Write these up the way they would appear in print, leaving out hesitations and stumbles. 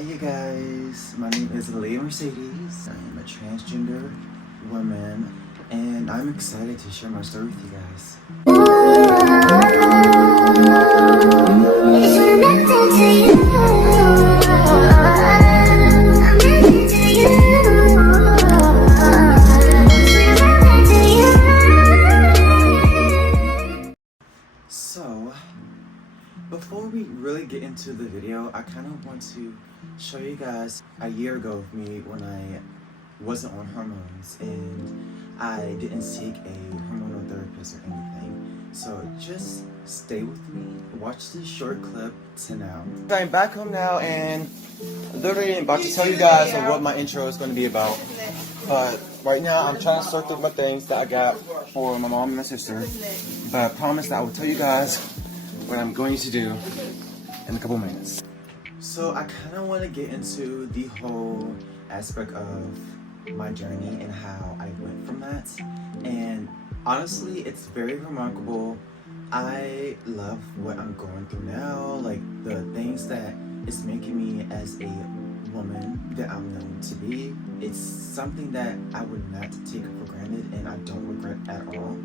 Hi you guys, my name is Leah Mercedes. I am a transgender woman and I'm excited to share my story with you guys. So, before we really get into the video, I kind of want to show you guys a year ago of me when I wasn't on hormones and I didn't seek a hormonal therapist or anything. So just stay with me, watch this short clip to now. I'm back home now and literally about to tell you guys what my intro is going to be about. But right now I'm trying to sort through my things that I got for my mom and my sister. But I promise that I will tell you guys what I'm going to do in a couple minutes. So I kind of want to get into the whole aspect of my journey and how I went from that. And honestly, it's very remarkable. I love what I'm going through now, like the things that it's making me as a woman that I'm known to be. It's something that I would not take for granted and I don't regret at all.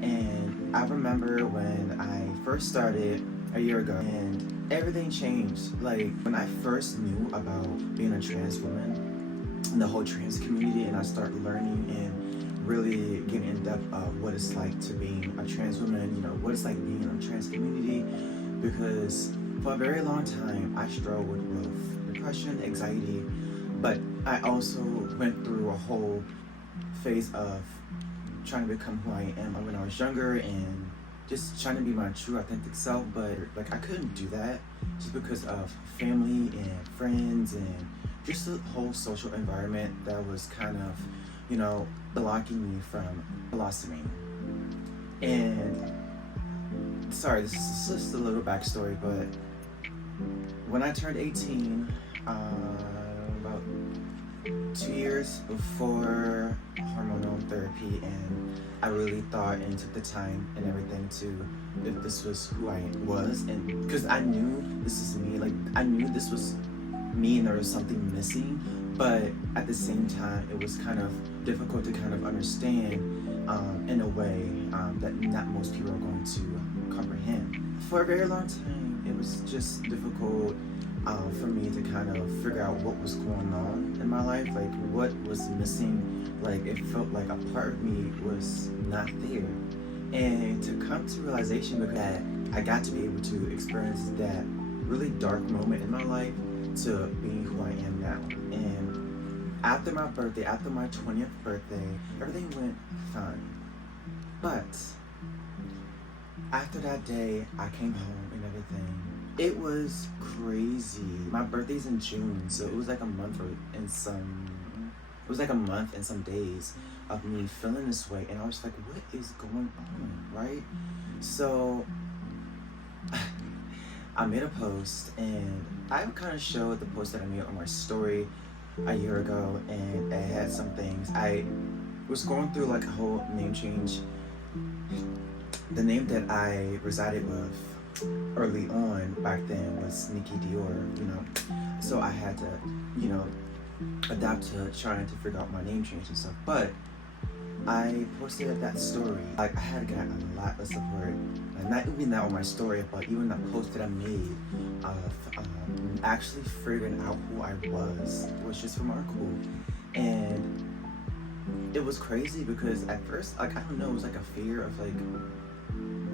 And I remember when I first started a year ago and everything changed. Like when I first knew about being a trans woman and the whole trans community, and I started learning and really getting in depth of what it's like to being a trans woman, you know, what it's like being in a trans community, because for a very long time I struggled with depression, anxiety, but I also went through a whole phase of trying to become who I am when I was younger and just trying to be my true authentic self, but like I couldn't do that just because of family and friends and just the whole social environment that was kind of, you know, blocking me from blossoming. And sorry, this is just a little backstory, but when I turned 18, about 2 years before hormonal therapy, and I really thought and took the time and everything to, if this was who I was, and because I knew this is me, like I knew this was me and there was something missing, but at the same time it was kind of difficult to kind of understand in a way that not most people are going to comprehend. For a very long time it was just difficult for me to kind of figure out what was going on in my life, like what was missing. Like it felt like a part of me was not there, and to come to realization that I got to be able to experience that really dark moment in my life to being who I am now. And after my birthday, after my 20th birthday, everything went fine. But after that day, I came home and everything. It was crazy. My birthday's in June, so it was like a month and some days of me feeling this way, and I was like, what is going on, right? So I made a post, and I kind of showed the post that I made on my story a year ago, and it had some things. I was going through like a whole name change. The name that I resided with early on back then was Nikki Dior, you know, so I had to, you know, adapt to trying to figure out my name change and stuff. But I posted that story, like I had got a lot of support, and not even that on my story, but even the post that I made of actually figuring out who I was just remarkable. And it was crazy because at first, like, I don't know, it was like a fear of like,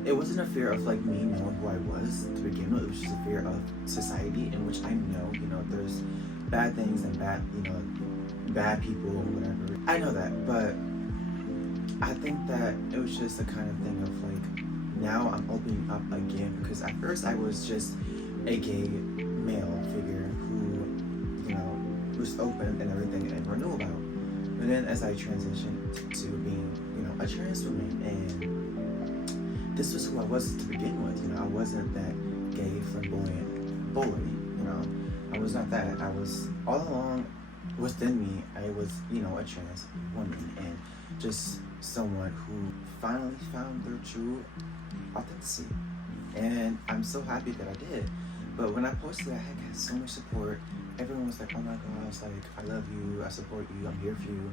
it wasn't a fear of like me knowing who I was to begin with. It was just a fear of society, in which I know, you know, there's bad things and bad, you know, bad people or whatever. I know that, but I think that it was just the kind of thing of like, now I'm opening up again, because at first I was just a gay male figure who, you know, was open and everything and everyone knew about. But then as I transitioned to being, you know, a trans woman, and this was who I was to begin with, you know, I wasn't that gay, flamboyant bully, you know, I was not that. I was, all along within me, I was, you know, a trans woman, and just someone who finally found their true authenticity. And I'm so happy that I did. But when I posted, I had so much support. Everyone was like, oh my gosh, like, I love you, I support you, I'm here for you.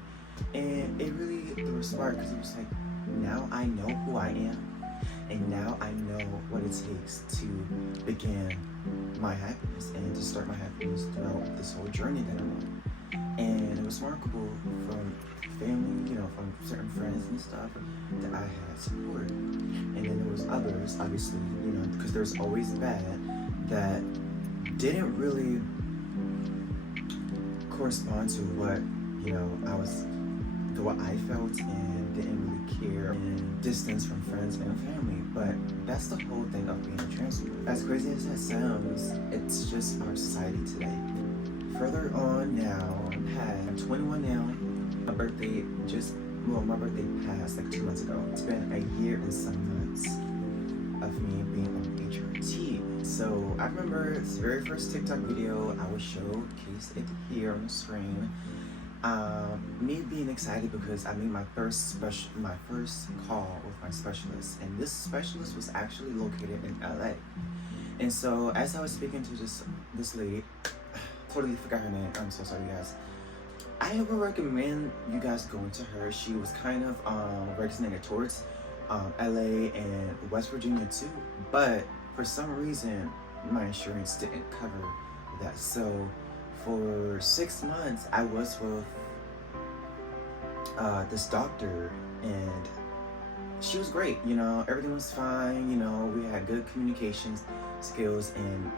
And it really threw a spark because it was like, now I know who I am. And now I know what it takes to begin my happiness and to start my happiness throughout this whole journey that I'm on. And it was remarkable from family, from certain friends and stuff that I had support. And then there was others, obviously, because there's always bad, that didn't really correspond to what, what I felt, and didn't really care, and distance from friends and family. But that's the whole thing of being a trans woman. As crazy as that sounds, it's just our society today. Further on now, I'm 21 now. My birthday passed like 2 months ago. It's been a year and some months of me being on HRT. So I remember this very first TikTok video, I will showcase it here on the screen. Me being excited because I made my first call with my specialist, and this specialist was actually located in LA. And so as I was speaking to this lady, totally forgot her name, I'm so sorry guys. I would recommend you guys going to her. She was kind of resonated towards LA and West Virginia too, but for some reason my insurance didn't cover that. So for 6 months I was with this doctor, and she was great, everything was fine, we had good communication skills, and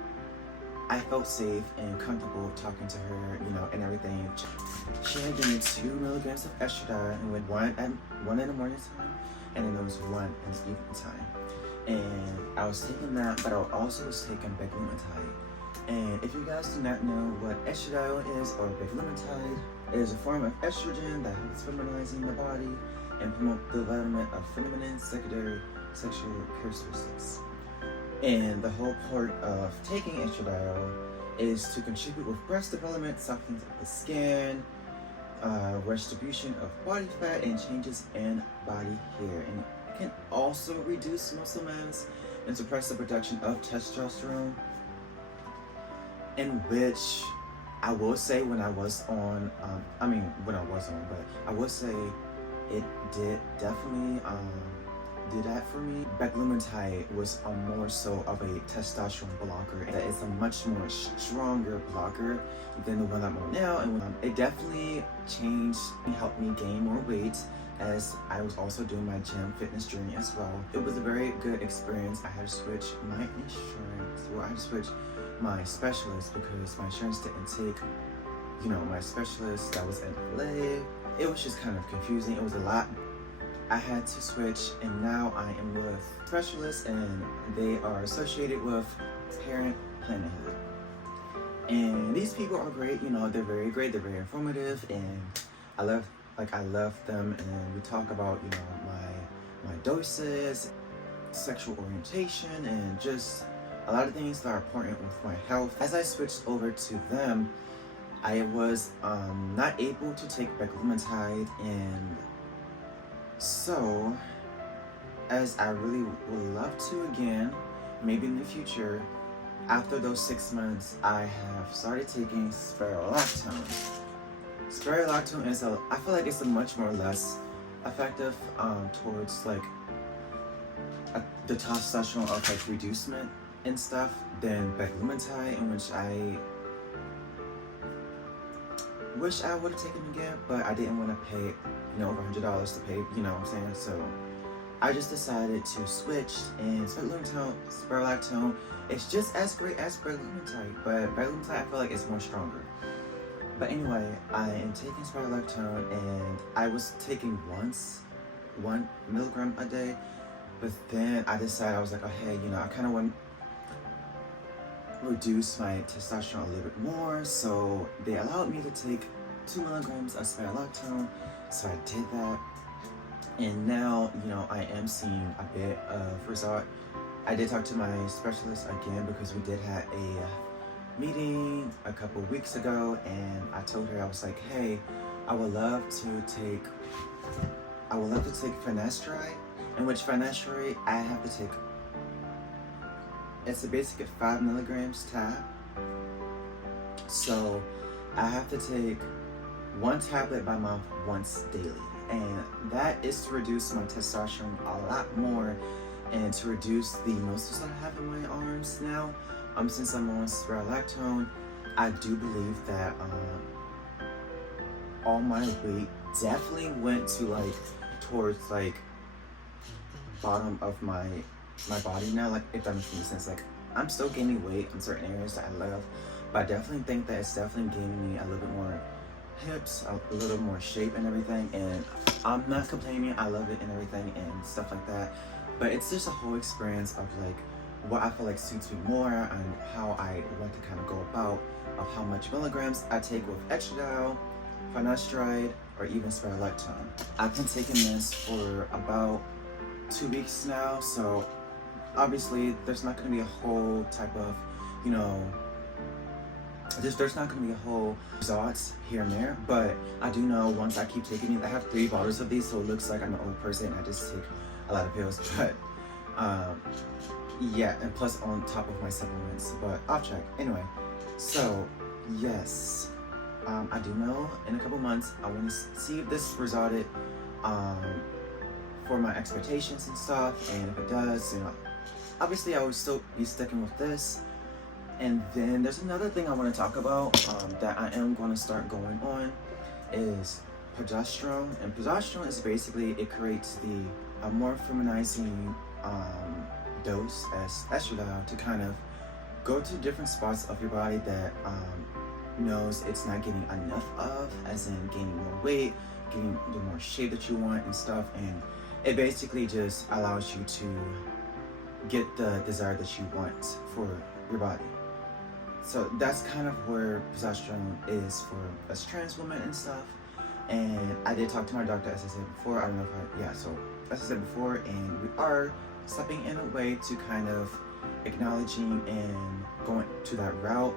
I felt safe and comfortable talking to her, and everything. She had given me 2 milligrams of estradiol, and with one in the morning time, and then there was one in the evening time. And I was taking that, but I also was taking beclumotide. And if you guys do not know what estradiol is, or beclumotide, it is a form of estrogen that helps feminizing the body and promote the development of feminine secondary sexual characteristics. And the whole part of taking estradiol is to contribute with breast development, softening of the skin, restribution of body fat, and changes in body hair. And it can also reduce muscle mass and suppress the production of testosterone, in which I will say when I was on, but I will say it did definitely did that for me. Beclumotide was more so of a testosterone blocker. That is a much more stronger blocker than the one I'm on now, and it definitely changed and helped me gain more weight, as I was also doing my gym fitness journey as well. It was a very good experience. I had to switch my insurance, I had to switch my specialist because my insurance didn't take, my specialist that was in LA. It was just kind of confusing. It was a lot. I had to switch, and now I am with specialists, and they are associated with Parent Planet Health. And these people are great, they're very great, they're very informative, and I love them. And we talk about, my doses, sexual orientation, and just a lot of things that are important with my health. As I switched over to them, I was not able to take beclumotide, and so, as I really would love to again, maybe in the future, after those 6 months, I have started taking spironolactone. Spironolactone is I feel like it's a much more less effective towards the testosterone of reducement and stuff than beclumotide, in which I wish I would have taken again, but I didn't want to pay, over $100 to pay, what I'm saying? So I just decided to switch, and spironolactone is just as great as beclumotide, but beclumotide I feel like it's more stronger. But anyway, I am taking spironolactone, and I was taking 1 milligram a day, but then I decided, I was like, oh hey, I kind of want reduce my testosterone a little bit more, so they allowed me to take 2 milligrams of spironolactone. So I did that, and now I am seeing a bit of result. I did talk to my specialist again because we did have a meeting a couple weeks ago, and I told her, I was like, hey, I would love to take finasteride, in which finasteride I have to take. It's a basic 5 milligrams tab. So I have to take one tablet by mouth once daily, and that is to reduce my testosterone a lot more and to reduce the muscles that I have in my arms now. Since I'm on spironolactone, I do believe that all my weight definitely went to like towards like bottom of my body now, like if that makes any sense. Like I'm still gaining weight in certain areas that I love, but I definitely think that it's definitely gaining me a little bit more hips, a little more shape and everything, and I'm not complaining. I love it and everything and stuff like that, but it's just a whole experience of like what I feel like suits me more and how I want to kind of go about of how much milligrams I take with estradiol, finasteride, or even spironolactone. I've been taking this for about 2 weeks now, so obviously there's not going to be a whole type of, you know, there's not going to be a whole results here and there, but I do know once I keep taking it, I have 3 bottles of these, so it looks like I'm an old person and I just take a lot of pills, but yeah, and plus on top of my supplements, but I'll check. Anyway, so yes, I do know in a couple months I want to see if this resulted for my expectations and stuff, and if it does, you know, obviously I would still be sticking with this. And then there's another thing I want to talk about that I am going to start going on is progesterone. And progesterone is basically, it creates a more feminizing dose as estradiol to kind of go to different spots of your body that knows it's not getting enough of, as in gaining more weight, getting the more shape that you want and stuff. And it basically just allows you to get the desire that you want for your body. So that's kind of where progesterone is for us trans women and stuff. And I did talk to my doctor, as I said before. I don't know if yeah, so as I said before, and we are stepping in a way to kind of acknowledging and going to that route.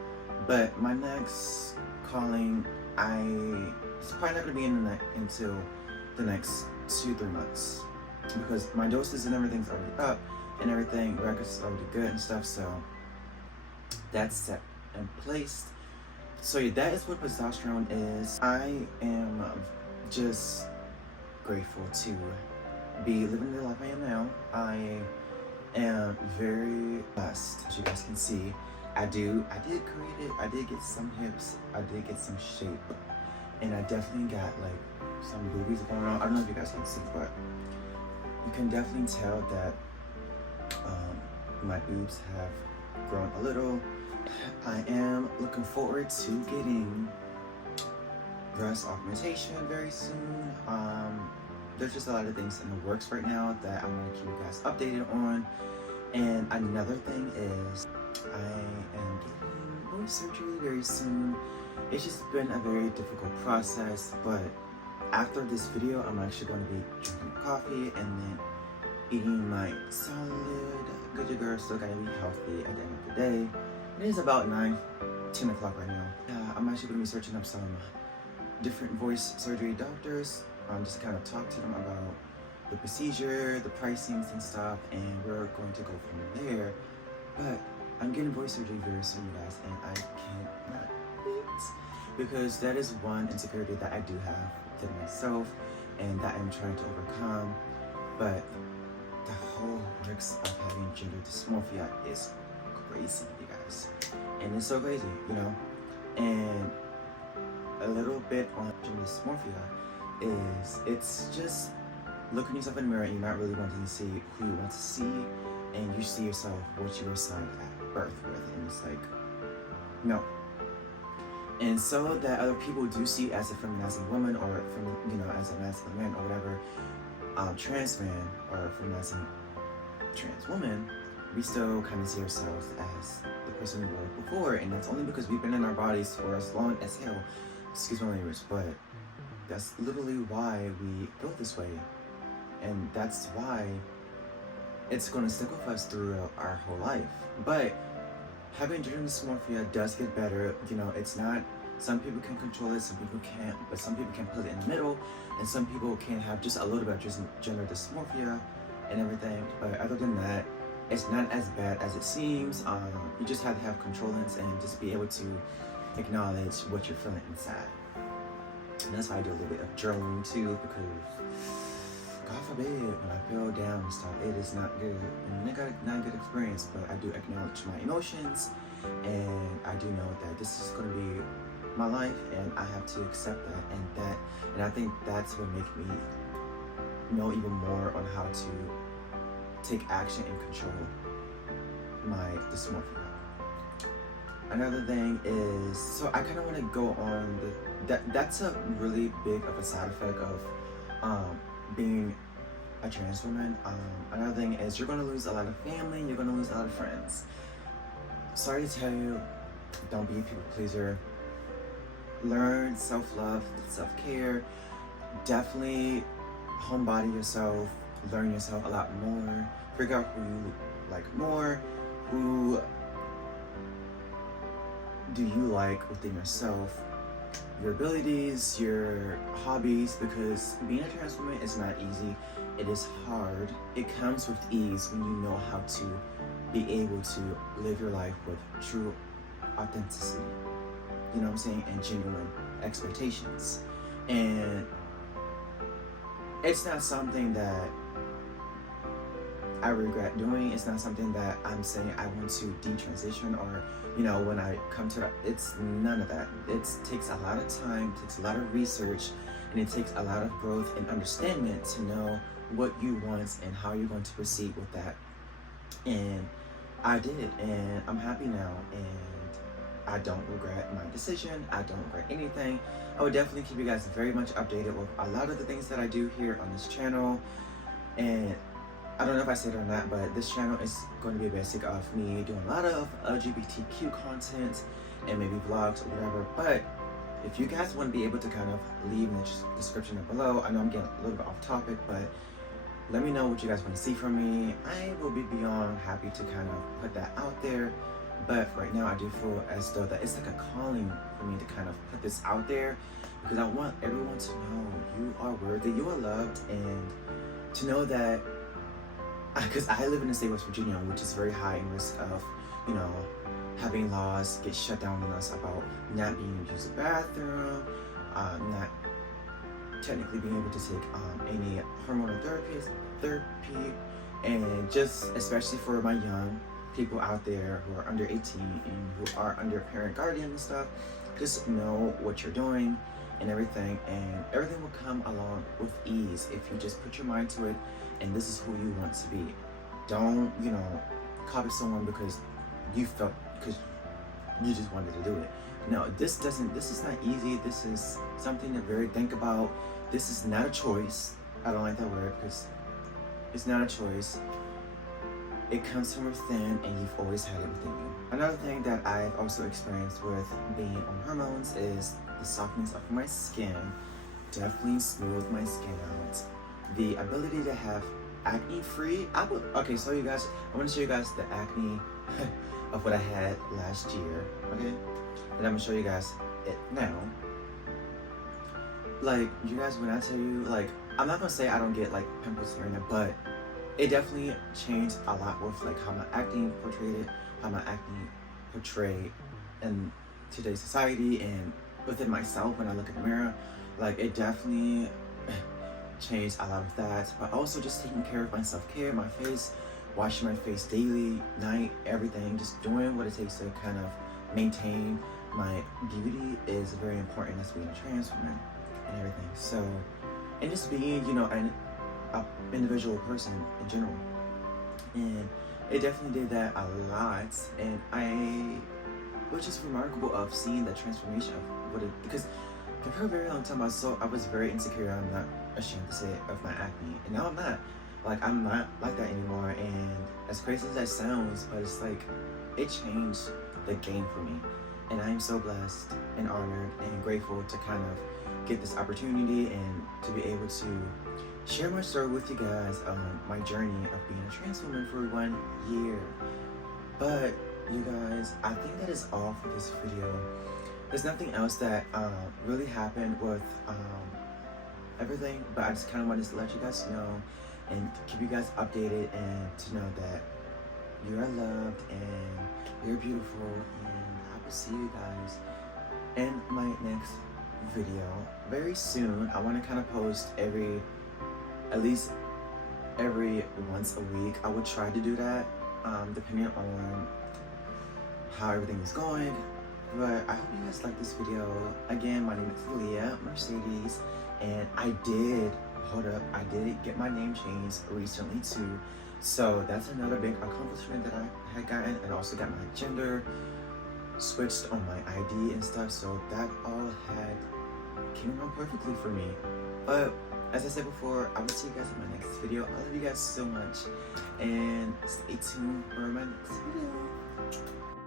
But my next calling, it's probably not going to be until the next 2-3 months, because my doses and everything's already up and everything, records already good and stuff, so that's set in place. So yeah, that is what progesterone is. I am just grateful to be living the life I am now. I am very blessed, as you guys can see. I did create it. I did get some hips. I did get some shape, and I definitely got like some boobies going on. I don't know if you guys can see, but you can definitely tell that my boobs have grown a little. I am looking forward to getting breast augmentation very soon. There's just a lot of things in the works right now that I want to keep you guys updated on. And another thing is I am getting voice surgery very soon. It's just been a very difficult process, but after this video, I'm actually going to be drinking coffee and then eating my solid. Good girl, still gotta be healthy at the end of the day. It is about 9-10 o'clock right now. I'm actually going to be searching up some different voice surgery doctors, just to kind of talk to them about the procedure, the pricings and stuff, and we're going to go from there. But I'm getting voice surgery very soon, you guys, and I cannot wait, because that is one insecurity that I do have within myself and that I'm trying to overcome. But the whole works of having gender dysmorphia is crazy, you guys, and it's so crazy, you know. And a little bit on gender dysmorphia is, it's just looking yourself in the mirror and you're not really wanting to see who you want to see, and you see yourself what you were assigned at birth with, and it's like, no. And so that other people do see as a feminizing woman, or from, you know, as a masculine man or whatever, trans man or feminizing trans woman, we still kind of see ourselves as the person we were before, and that's only because we've been in our bodies for as long as hell. Excuse my language, but that's literally why we feel this way, and that's why it's going to stick with us through our whole life. But having gender dysmorphia does get better. You know, it's not, some people can control it, some people can't, but some people can put it in the middle, and some people can have just a little bit of just gender dysmorphia and everything. But other than that, it's not as bad as it seems. You just have to have controlance and just be able to acknowledge what you're feeling inside. And that's why I do a little bit of journaling too, because God forbid when I feel down and stuff, it is not good. And not a good experience, but I do acknowledge my emotions, and I do know that this is going to be my life, and I have to accept that, and I think that's what makes me know even more on how to take action and control my dysmorphia. Another thing is, so I kind of want to go on that's a really big of a side effect of being a trans woman. Another thing is you're going to lose a lot of family, you're going to lose a lot of friends. Sorry to tell you, don't be a people pleaser. Learn self-love, self-care. Definitely homebody yourself, learn yourself a lot more, figure out who you like more, who do you like within yourself, your abilities, your hobbies, because being a trans woman is not easy. It is hard. It comes with ease when you know how to be able to live your life with true authenticity, you know what I'm saying, and genuine expectations. And it's not something that I regret doing. It's not something that I'm saying I want to detransition, or, you know, when I come to that, it's none of that. It takes a lot of time, takes a lot of research, and it takes a lot of growth and understanding to know what you want and how you're going to proceed with that. And I did, and I'm happy now, and I don't regret my decision. I don't regret anything. I would definitely keep you guys very much updated with a lot of the things that I do here on this channel. And I don't know if I said it or not, but this channel is going to be a basic of me doing a lot of LGBTQ content and maybe vlogs or whatever. But if you guys want to be able to kind of leave in the description below, I know I'm getting a little bit off topic, but let me know what you guys want to see from me. I will be beyond happy to kind of put that out there. But right now I do feel as though that it's like a calling for me to kind of put this out there, because I want everyone to know you are worthy, you are loved, and to know that, because I live in the state of West Virginia, which is very high in risk of, you know, having laws get shut down on us about not being able to use the bathroom, not technically being able to take any hormonal therapy, and just especially for my young people out there who are under 18 and who are under parent guardian and stuff, just know what you're doing and everything will come along with ease if you just put your mind to it, and this is who you want to be. Don't, you know, copy someone because you felt, because you just wanted to do it. No, this is not easy. This is something to very think about. This is not a choice. I don't like that word, because it's not a choice. It comes from within, and you've always had it within you. Another thing that I've also experienced with being on hormones is the softness of my skin. Definitely smooth my skin out. The ability to have acne free. Okay, so you guys, I want to show you guys the acne of what I had last year. Okay, and I'm gonna show you guys it now. Like, you guys, when I tell you, like, I'm not gonna say I don't get like pimples here and there, but it definitely changed a lot with like how my acne portrayed in today's society and within myself when I look in the mirror. Like, it definitely changed a lot of that. But also just taking care of my self-care, my face, washing my face daily, night, everything, just doing what it takes to kind of maintain my beauty is very important as being a trans woman and everything. So, and just being, you know, an individual person in general, and it definitely did that a lot, and I was just remarkable of seeing the transformation of what it, because for a very long time I was very insecure. I'm not ashamed to say it, of my acne, and now I'm not like that anymore. And as crazy as that sounds, but it's like it changed the game for me, and I'm so blessed and honored and grateful to kind of get this opportunity and to be able to share my story with you guys on my journey of being a trans woman for 1 year. But you guys, I think that is all for this video. There's nothing else that really happened with everything, but I just kind of wanted to let you guys know and keep you guys updated, and to know that you are loved and you're beautiful, and I will see you guys in my next video very soon. I want to kind of post at least every once a week. I would try to do that, depending on how everything is going. But I hope you guys like this video. Again, my name is Leah Mercedes, and I did get my name changed recently too. So that's another big accomplishment that I had gotten, and also got my gender switched on my ID and stuff. So that all came around perfectly for me. But as I said before, I will see you guys in my next video. I love you guys so much, and stay tuned for my next video.